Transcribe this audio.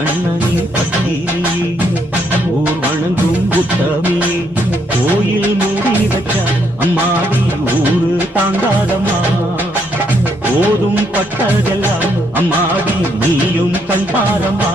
கண்ணனின் பத்தினியே ஊர் வணங்கும் உத்தமியே கோயில் மூடி வச்சா அம்மாடி ஊரு தாங்காதம்மா போதும் பட்டதெல்லாம் அம்மாடி நீயும் கண்பாரம்மா